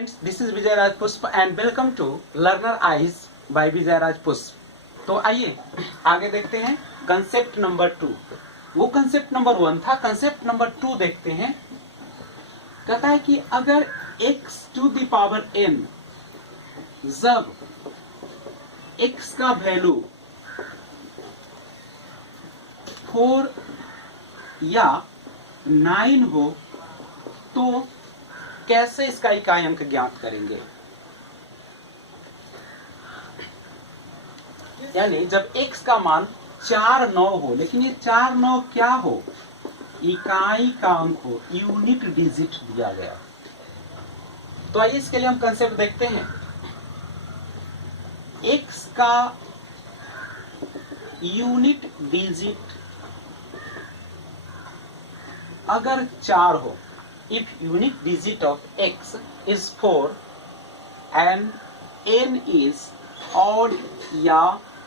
Friends, this is Vijay Raj Pushp and welcome to Learner Eyes by Vijay Raj Pushp। तो आइए आगे देखते हैं कंसेप्ट नंबर 2। वो कंसेप्ट नंबर 1 था, कंसेप्ट नंबर 2 देखते हैं। कहता है कि अगर x to the power n जब x का वैल्यू 4 या 9 हो तो कैसे इसका इकाई अंक ज्ञात करेंगे। यानी जब x का मान 4 9 हो, लेकिन ये 4 9 क्या हो, इकाई का अंक हो, यूनिट डिजिट दिया गया। तो आइए इसके लिए हम कंसेप्ट देखते हैं। x का यूनिट डिजिट अगर 4 हो, if unit digit of x is 4 and n is odd या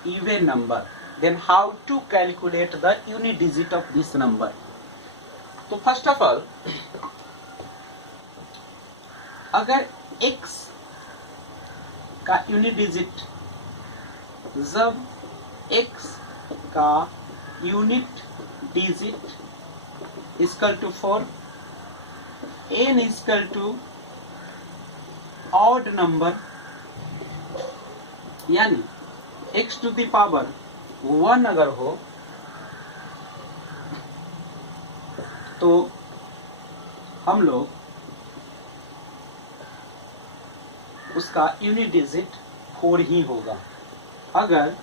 even number, then how to calculate the unit digit of this number? तो फर्स्ट ऑफ ऑल, अगर x का यूनिट डिजिट जब x का unit digit equal to 4, n equal to odd number, यानी x to the power 1 अगर हो तो हम लोग उसका यूनिट डिजिट 4 ही होगा। अगर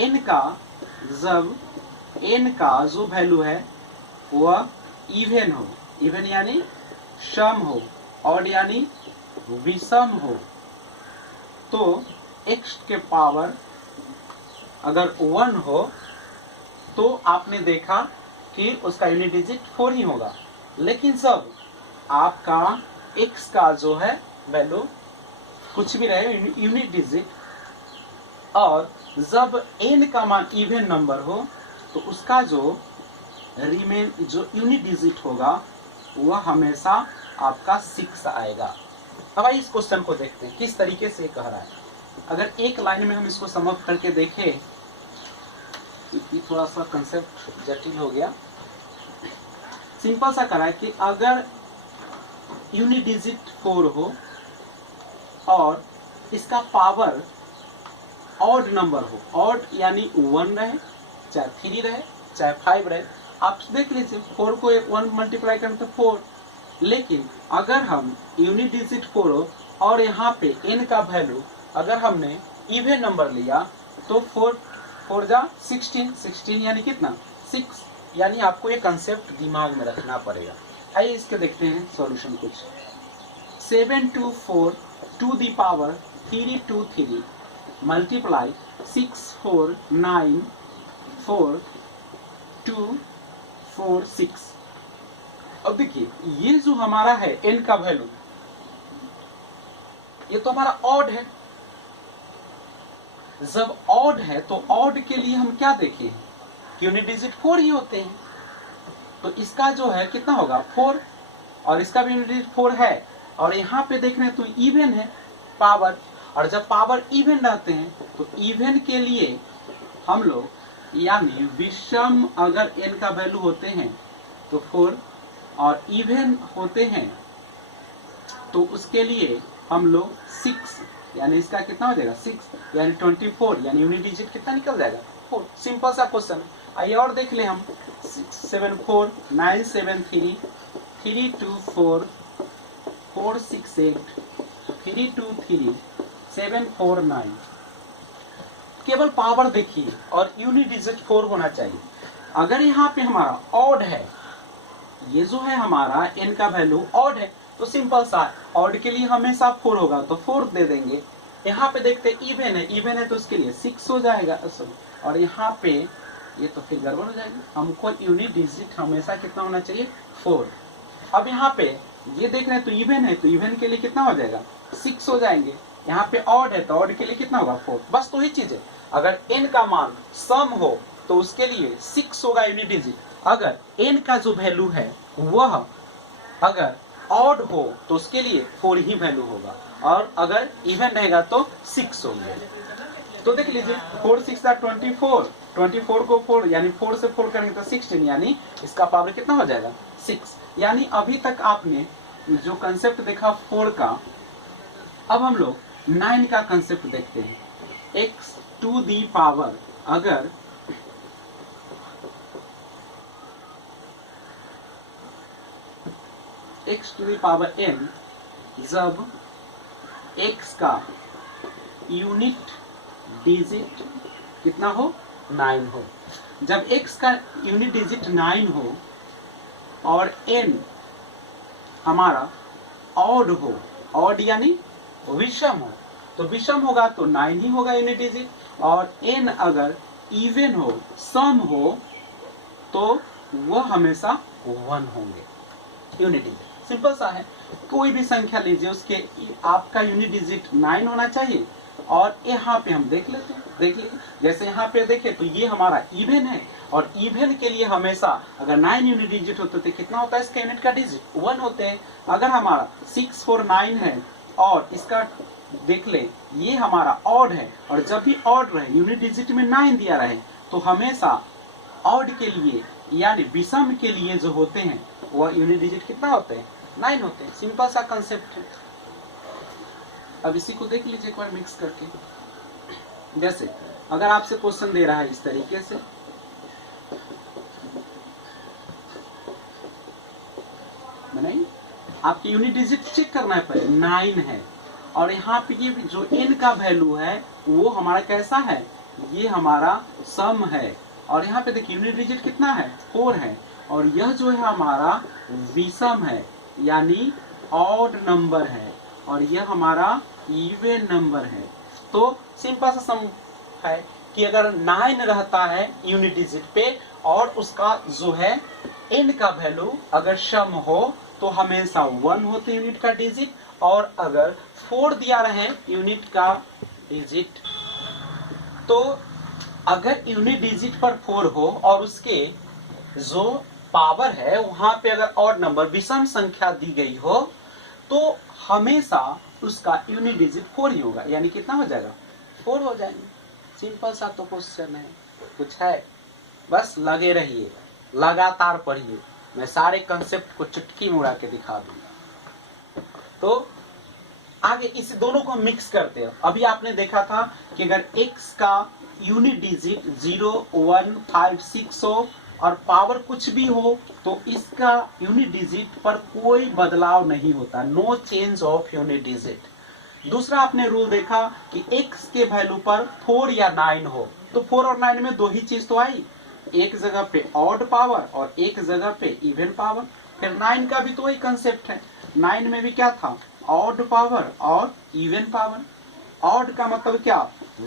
n का जब n का जो वैल्यू है वह इवन हो, इवन यानी सम हो, ऑड यानी विषम हो, तो x के पावर अगर 1 हो तो आपने देखा कि उसका यूनिट डिजिट 4 ही होगा। लेकिन जब आपका x का जो है वैल्यू कुछ भी रहे यूनिट डिजिट, और जब n का मान इवन नंबर हो तो उसका जो यूनिट डिजिट होगा वह हमेशा आपका 6 आएगा। अब आइए इस क्वेश्चन को देखते हैं किस तरीके से कह रहा है। अगर एक लाइन में हम इसको समाप्त करके देखें, ये थोड़ा सा कंसेप्ट जटिल हो गया। सिंपल सा कह रहा है कि अगर यूनिट डिजिट 4 हो और इसका पावर ऑड नंबर हो, ऑड यानी 1 रहे, चाहे 3 रहे, चाहे 5 रहे, आप देख लीजिए 4 को 1 मल्टीप्लाई करें तो 4। लेकिन अगर हम यूनिट डिजिट 4 हो और यहाँ पे n का वैल्यू अगर हमने इवन नंबर लिया तो 4 जा 16 यानी कितना 6, यानी आपको ये कंसेप्ट दिमाग में रखना पड़ेगा। आइए इसके देखते हैं सॉल्यूशन कुछ। 7 to 4 to the power 3 to 3 multiply 6 4 9 4 2 4 6। अब देखिए ये जो हमारा है n का वैल्यू, ये तो हमारा ऑड है। जब ऑड है तो ऑड के लिए हम क्या देखें, यूनिट डिजिट 4 ही होते हैं। तो इसका जो है कितना होगा 4, और इसका भी यूनिट डिजिट 4 है, और यहाँ पे देख रहे हैं तो इवन है पावर, और जब पावर इवन रहते हैं तो इवन के लिए हम लोग यानी विषम अगर n का वैल्यू होते हैं तो 4, और इवन होते हैं तो उसके लिए हम लोग 6, यानी इसका कितना हो जाएगा 6 यानी 24, यानी यूनिट डिजिट कितना निकल जाएगा 4। सिंपल सा क्वेश्चन। आइए और देख ले हम। 6 7 4 9 7 3 3 2 4 4 6 8 3 2 3 7 4 9। केवल पावर देखिए और यूनिट डिजिट 4 होना चाहिए। अगर यहाँ पे हमारा ऑड है, ये जो है हमारा n का वैल्यू ऑड है, तो सिंपल सा ऑड के लिए हमेशा 4 होगा तो 4 दे देंगे। यहाँ पे देखते इवन है, इवन है तो उसके लिए 6 हो जाएगा, और यहाँ पे ये तो फिर गड़बड़ हो जाएगी। हमको यूनिट डिजिट हमेशा कितना होना चाहिए 4। अब यहाँ पे ये देख रहे हैं तो इवन है, तो इवन के लिए कितना हो जाएगा 6 हो जाएंगे। यहाँ पे ऑड है तो ऑड के लिए कितना होगा 4। बस तो ही चीज है। अगर n का मान सम हो तो उसके लिए 6 होगा यूनिट डिजिट। अगर n का जो वैल्यू है वह अगर ऑड हो तो उसके लिए 4 ही वैल्यू होगा, और अगर इवन रहेगा तो 6 होंगे। तो देख लीजिए 4 6 24, 24 को 4 यानी 4 से 4 करेंगे तो 16, यानी इसका पावर कितना हो जाएगा 6। यानी अभी तक आपने जो कंसेप्ट देखा 4 का, अब हम लोग 9 का कंसेप्ट देखते हैं। x टू दी पावर, अगर x to the power n जब x का यूनिट डिजिट कितना हो 9 हो, जब x का यूनिट डिजिट 9 हो और n हमारा ऑड हो, ऑड यानी विषम हो, तो विषम होगा तो 9 ही होगा यूनिट डिजिट, और n अगर इवन हो, सम हो, तो वह हमेशा 1 होंगे यूनिट डिजिट। सिंपल सा है, कोई भी संख्या लीजिए उसके आपका यूनिट डिजिट 9 होना चाहिए, और यहाँ पे हम देख लेते हैं, देख लीजिए जैसे यहाँ पे देखे तो ये हमारा इवन है, और इवन के लिए हमेशा अगर 9 यूनिट डिजिट होते तो कितना होता है इसका यूनिट का डिजिट 1 होते हैं। अगर हमारा 6 4 9 है और इसका देख ले ये हमारा ऑड है, और जब भी ऑड रहे यूनिट डिजिट में 9 दिया रहे तो हमेशा ऑड के लिए यानी विषम के लिए जो होते हैं वह यूनिट डिजिट कितना होते हैं 9 होते हैं। सिंपल सा कंसेप्ट है। अब इसी को देख लीजिए एक बार मिक्स करके, जैसे अगर आपसे क्वेश्चन दे रहा है इस तरीके से, बनाइए आपकी यूनिट डिजिट चेक करना है पहले 9 है, और यहाँ पे ये जो n का वैल्यू है वो हमारा कैसा है, ये हमारा सम है, और यहाँ पे देखिए यूनिट डिजिट कितना है 4 है, और यह जो है हमारा विषम है यानी ऑड नंबर है, और यह हमारा इवन नंबर है। तो सिंपल सा सम है कि अगर 9 रहता है यूनिट डिजिट पे और उसका जो है n का वैल्यू अगर सम हो तो हमेशा 1 होते यूनिट का डिजिट, और अगर 4 दिया रहे यूनिट का डिजिट, तो अगर यूनिट डिजिट पर 4 हो और उसके जो पावर है वहां पे अगर ऑड नंबर विषम संख्या दी गई हो तो हमेशा उसका यूनिट डिजिट 4 ही होगा, यानी कितना हो जाएगा 4 हो जाएंगे। सिंपल सा तो क्वेश्चन है, कुछ है बस लगे रहिए, लगातार पढ़िए, मैं सारे कंसेप्ट को चुटकी में उड़ा के दिखा दूंगा। तो आगे इस दोनों को मिक्स करते हैं। अभी आपने देखा था कि अगर x का यूनिट डिजिट 0 1 5 6 हो और पावर कुछ भी हो तो इसका यूनिट डिजिट पर कोई बदलाव नहीं होता, no change of unit digit. दूसरा आपने रूल देखा कि x के वैल्यू पर 4 या 9 हो तो 4 और 9 में दो ही चीज तो आई, एक जगह पे ऑड पावर और एक जगह पे इवन पावर। फिर 9 का भी तो वही कंसेप्ट है, 9 में भी क्या था ऑड पावर और इवन पावर। ऑड का मतलब क्या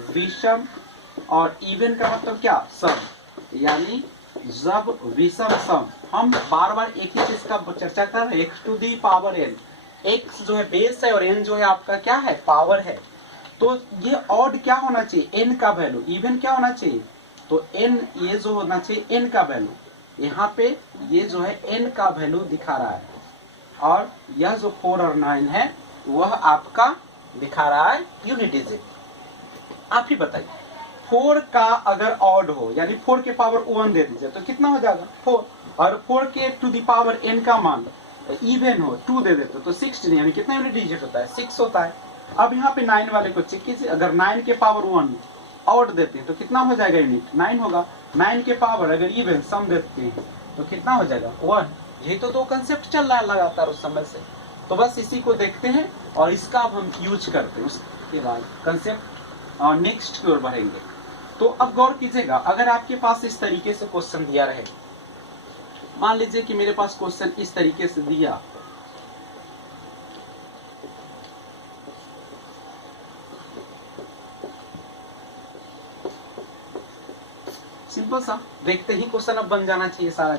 विषम, और इवन का मतलब क्या सम, यानी जब विषम सम। हम बार बार एक ही चीज का चर्चा कर रहे हैं, x to the power n, x जो है बेस है और n जो है आपका क्या है पावर है। तो ये ऑड क्या होना चाहिए n का वैल्यू, इवन क्या होना चाहिए, तो n ये जो होना चाहिए n का वैल्यू, यहाँ पे ये जो है n का वैल्यू दिखा रहा है, और यह जो 4 और 9 है वह आपका दिखा रहा है यूनिट डिजिट। आप ही बताइए 4 का अगर ऑड हो यानी 4 के पावर 1 दे दीजिए तो कितना हो जाएगा 4, और 4 के टू दी पावर n का मान इवन हो 2 दे देते तो 16, यानी कितना यूनिट डिजिट होता है 6 होता है। अब यहाँ पे 9 वाले को चेक कीजिए, अगर 9 के पावर 1 ऑड देते हैं तो कितना हो जाएगा यूनिट 9 होगा, 9 के पावर अगर इवन सम देते हैं तो कितना हो जाएगा 1। यही तो दो कंसेप्ट चल रहा है लगातार उस समय से, तो बस इसी को देखते हैं और इसका अब हम यूज करते हैं, उसके बाद कंसेप्ट और नेक्स्ट की ओर बढ़ेंगे। तो अब गौर कीजिएगा, अगर आपके पास इस तरीके से क्वेश्चन दिया रहे, मान लीजिए कि मेरे पास क्वेश्चन इस तरीके से दिया, सिंपल सा देखते ही क्वेश्चन अब बन जाना चाहिए सारा।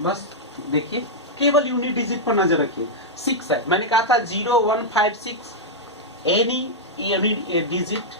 बस देखिए केवल यूनिट डिजिट पर नजर रखिए, 6 है, मैंने कहा था 0 1 5 6 एनी यूनिट डिजिट,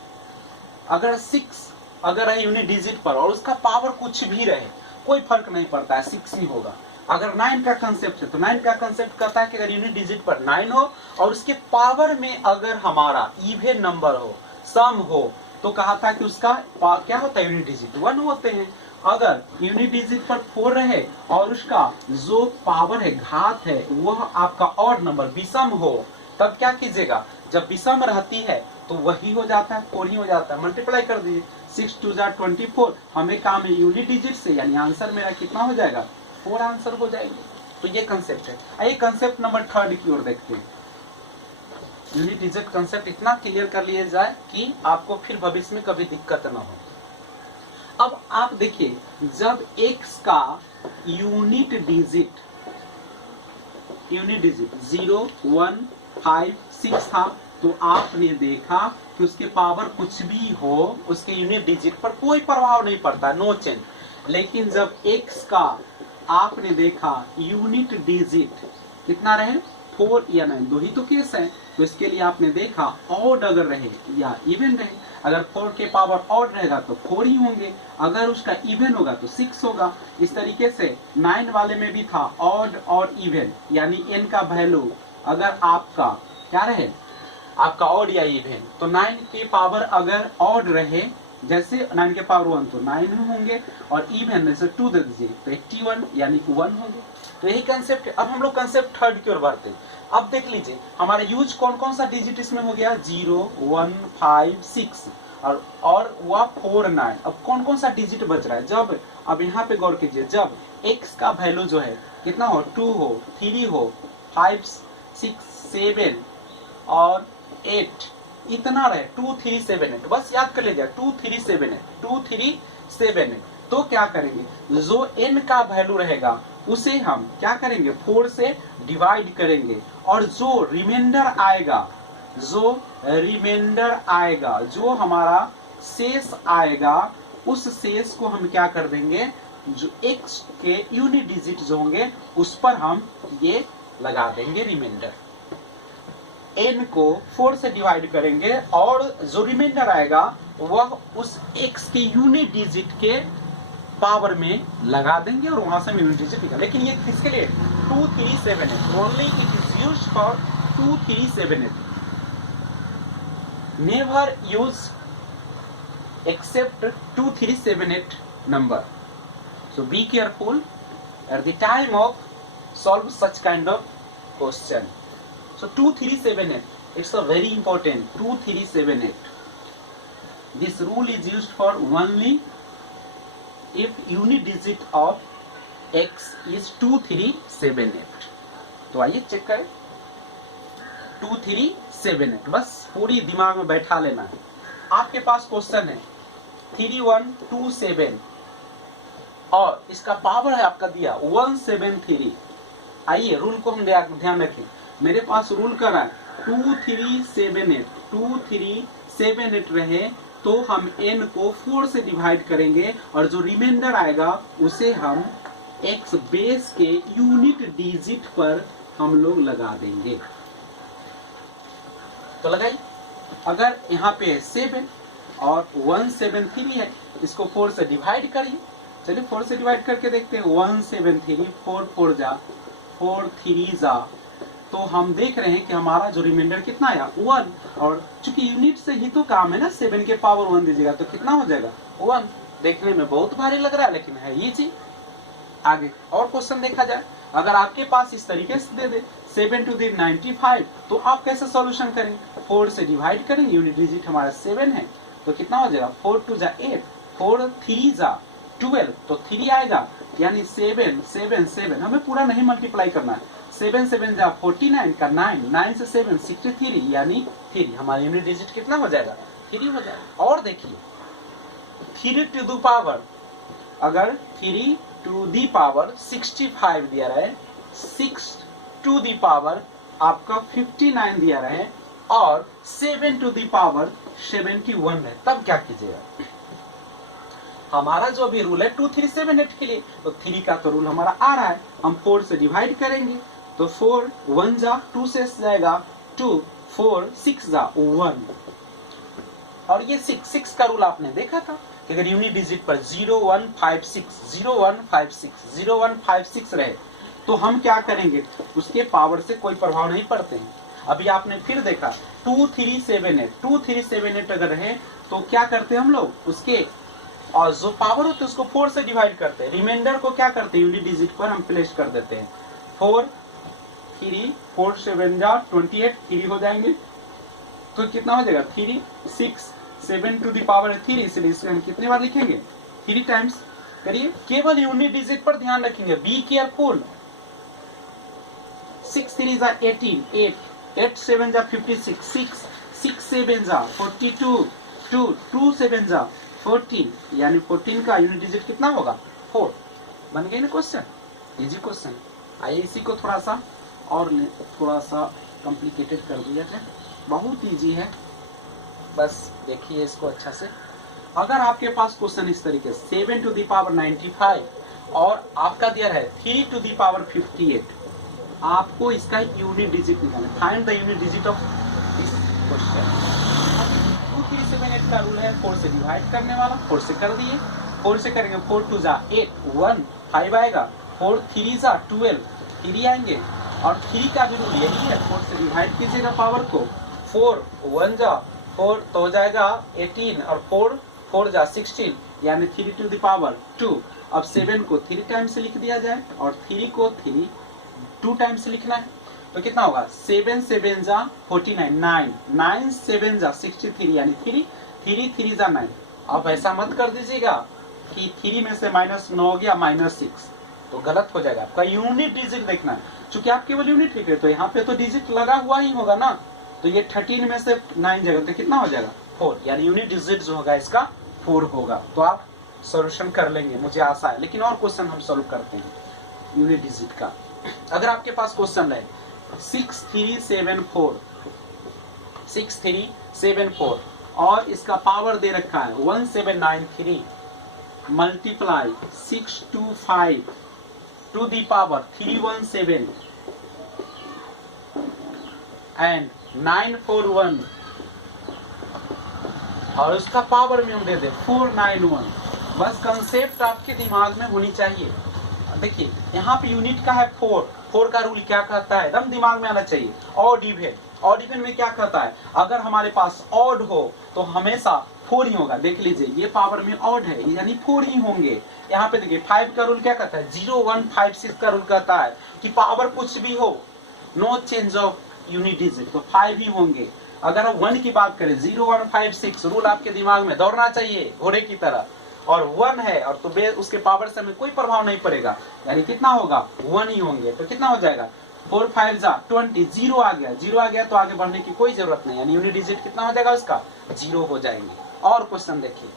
अगर 6 अगर है यूनिट डिजिट पर और उसका पावर कुछ भी रहे कोई फर्क नहीं पड़ता है, 6 ही होगा। अगर 9 का कंसेप्ट है तो 9 का कंसेप्ट कहता है कि अगर यूनिट डिजिट पर 9 हो और उसके पावर में अगर हमारा इवन नंबर हो, सम हो, तो कहा था कि उसका क्या होता है, यूनिट डिजिट 1 होते हैं। अगर यूनिट डिजिट पर 4 रहे और उसका जो पावर है, घात है, वह आपका ऑड नंबर विषम हो, तब क्या कीजिएगा, जब विषम रहती है तो वही हो जाता है, 4 ही हो जाता है। मल्टीप्लाई कर दीजिए, 6 2 जा 24, हमें काम है यूनिट डिजिट से, यानी आंसर मेरा कितना हो जाएगा, 4 आंसर हो जाएंगे। तो ये कंसेप्ट है। आइए कंसेप्ट नंबर 3 की ओर देखते हैं। यूनिट डिजिट कंसेप्ट इतना क्लियर कर लिया जाए कि आपको फिर भविष्य में कभी दिक्कत ना हो। अब आप देखिए, जब x का यूनिट डिजिट 0 1 5 6 था, तो आपने देखा कि उसके पावर कुछ भी हो, उसके यूनिट डिजिट पर कोई प्रभाव नहीं पड़ता, नो चेंज। लेकिन जब x का आपने देखा यूनिट डिजिट कितना रहे, 4 या 9, दो ही तो केस है, तो इसके लिए आपने देखा ऑड अगर रहे या इवन रहे। अगर 4 के पावर ऑड रहेगा तो 4 ही होंगे, अगर उसका इवन होगा तो 6 होगा। इस तरीके से 9 वाले में भी था ऑड और इवन, यानी n का वैल्यू अगर आपका क्या रहे, आपका ऑड या इवन, तो 9 के पावर अगर ऑड रहे, जैसे 9 के पावर 1 तो 9 होंगे, और इवन जैसे 2 दे दीजिए तो 81 यानी कि 1 होंगे। तो यही कंसेप्ट है। अब हम लोग कंसेप्ट 3 की ओर बढ़ते हैं। अब देख लीजिए हमारा यूज कौन कौन सा डिजिट इसमें हो गया, 0 1 5 6 और वह 4 9। अब कौन कौन सा डिजिट बच रहा है, जब अब यहाँ पे गौर कीजिए, जब x का वैल्यू जो है कितना हो, 2 हो, 3 हो, 5 6 7 और 8 इतना रहे, 2 3 7 8, बस याद कर लीजिए 2 3 7 8 2 3 7 8। तो क्या करेंगे, जो n का वैल्यू रहेगा उसे हम क्या करेंगे, 4 से डिवाइड करेंगे, और जो रिमाइंडर आएगा, जो हमारा शेष आएगा, उस शेष को हम क्या कर देंगे, जो x के यूनिट डिजिट जो होंगे उस पर हम ये लगा देंगे रिमाइंडर। n को 4 से डिवाइड करेंगे और जो रिमाइंडर आएगा वह उस x के यूनिट डिजिट के पावर में लगा देंगे और वहां से यूनिट डिजिट निकाल। लेकिन ये किसके लिए, 2 3 7 8, only it is used for 2 3 7 8, never use except 2 3 7 8 number. So be careful at the time of solve such kind of question. So 2 3 7 8, it's a very important 2 3 7 8. This rule is used for only if unit digit of x is 2 3 7 8. तो आइए check करें, 2 3 7 8, बस पूरी दिमाग में बैठा लेना है। आपके पास क्वेश्चन है 3 1 2 7 और इसका पावर है आपका दिया 173। आइए रूल को हम ध्यान रखें, मेरे पास रूल कर रहा है 2 3 7 8, 2 3 7 8 रहे तो हम n को 4 से डिवाइड करेंगे और जो रिमाइंडर आएगा उसे हम x बेस के यूनिट डिजिट पर हम लोग लगा देंगे। तो लगाइए, अगर यहाँ पे 7 और 173 है, इसको 4 से डिवाइड करिए। चलिए 4 से डिवाइड करके देखते हैं, 173 4 4 जा 4 3 जा, तो हम देख रहे हैं कि हमारा जो रिमाइंडर कितना आया 1, और चूंकि यूनिट से ही तो काम है ना, 7 के पावर 1 दीजिएगा तो कितना हो जाएगा 1। देखने में बहुत भारी लग रहा है लेकिन है ये चीज। आगे और क्वेश्चन देखा जाए, अगर आपके पास इस तरीके से दे दे 7 टू द 95, तो आप कैसे सॉल्यूशन करेंगे, 4 से डिवाइड करेंगे, यूनिट डिजिट हमारा 7 है तो कितना हो जाएगा 4 2 जा 8, 4 3 जा 12, तो 3 आएगा, यानी 7 7 7, हमें पूरा नहीं मल्टीप्लाई करना है, 7 7 जा 49 का 9, 9 से 7 63, यानी 3, हमारा यूनिट डिजिट कितना हो जाएगा 3 हो जाएगा। और देखिए 3 टू द पावर, अगर 3 टू द पावर 65 दिया रहे, 6 टू द पावर आपका 59 दिया रहे और 7 टू द पावर 71 है, तब क्या कीजिएगा, हमारा जो अभी रूल है 2 3 7 8 के लिए, तो 3 का तो रूल हमारा आ रहा है, हम 4 से डिवाइड करेंगे तो 4 1 जा 2 से जाएगा 2, 4 6 जा 1, और ये 6 का रूल आपने देखा था, कि अगर यूनिट डिजिट पर 0156 रहे तो हम क्या करेंगे, उसके पावर से कोई प्रभाव नहीं पड़ते हैं। अभी आपने फिर देखा 2378 अगर रहे तो क्या करते हैं हम लोग, उसके और जो पावर होते हैं उसको 4 से डिवाइड करते हैं, रिमाइंडर को क्या करते हैं यूनिट डिजिट पर हम प्लेस कर देते हैं। 4 7 जा 28 3 हो जाएंगे तो कितना हो जाएगा 3 6 7 टू द पावर 3, इसलिए इसे हम कितने बार लिखेंगे 3 टाइम्स। करिए, केवल यूनिट डिजिट पर ध्यान रखेंगे, बी केयरफुल। 6 3 जा 18 8 8 7 जा 56 6 7 जा 42 2 7 जा 14, यानी 14 का यूनिट डिजिट कितना होगा 4। बन गई ना क्वेश्चन, इजी क्वेश्चन। आइए इसी को थोड़ा सा कॉम्प्लिकेटेड कर दिया जाए, बहुत इजी है, बस देखिए इसको अच्छा से। अगर आपके पास क्वेश्चन इस तरीके 7 टू द पावर 95 और आपका दिया है 3 टू द पावर 58, आपको इसका यूनिट डिजिट निकालना, find the unit digit of this question. 2378 का रूल है 4 से डिवाइड करने वाला, 4 से कर दिए, 4 से करेंगे 4 2 जा 8 1 5 आएगा, 4 3 जा 12 3 आएंगे, और 3 का भी रूल यही है, 4 से डिवाइड कीजिएगा पावर को, 4 1 जा 4 तो हो जाएगा 18 और 4 जा 16, यानी 3 टू द पावर 2। अब 7 को 3 टाइम्स से लिख दिया जाए और 3 को 2 टाइम्स से लिखना है, तो कितना होगा 7 7 जा 49 9 7 जा 63, यानी 3 जा 9। अब ऐसा मत कर दीजिएगा कि 3 में से -9 हो गया -6, तो गलत हो जाएगा। आपका यूनिट डिजिट देखना है, चूंकि आप केवल यूनिट लिख रहे तो यहाँ पे तो डिजिट लगा हुआ ही होगा ना, तो ये 13 में से 9 जगह तो कितना हो जाएगा 4, यानी यूनिट डिजिट जो होगा इसका 4 होगा। तो आप सॉल्यूशन कर लेंगे, मुझे आशा है। लेकिन और क्वेश्चन हम सॉल्व करते हैं यूनिट डिजिट का। अगर आपके पास क्वेश्चन है 6374 और इसका पावर दे रखा है 1793 multiply 625 to the power 317 and 941, और उसका पावर में हम दे दे 491। बस कंसेप्ट आपके दिमाग में होनी चाहिए। देखिए यहाँ पे यूनिट का है 4 का रूल क्या कहता है, एकदम दिमाग में आना चाहिए। ऑड इवन में क्या कहता है, अगर हमारे पास ऑड हो तो हमेशा 4 ही होगा। देख लीजिए ये पावर में ऑड है यानी 4 ही होंगे। यहाँ पे देखिए 5 का रूल क्या कहता है, 0156 का रूल कहता है कि पावर कुछ भी हो, no change of unit digit, तो 5 ही होंगे। अगर हम 1 की बात करें 0156 रूल आपके दिमाग में दौड़ना चाहिए घोड़े की तरह, और 1 है और तो उसके पावर से हमें कोई प्रभाव नहीं पड़ेगा, यानी कितना होगा 1 ही होंगे। तो कितना हो जाएगा 4 5 जा 20, 0 आ गया तो आगे बढ़ने की कोई जरूरत नहीं, यानी यूनिट डिजिट कितना हो जाएगा उसका 0 हो जाएंगे। और क्वेश्चन देखिए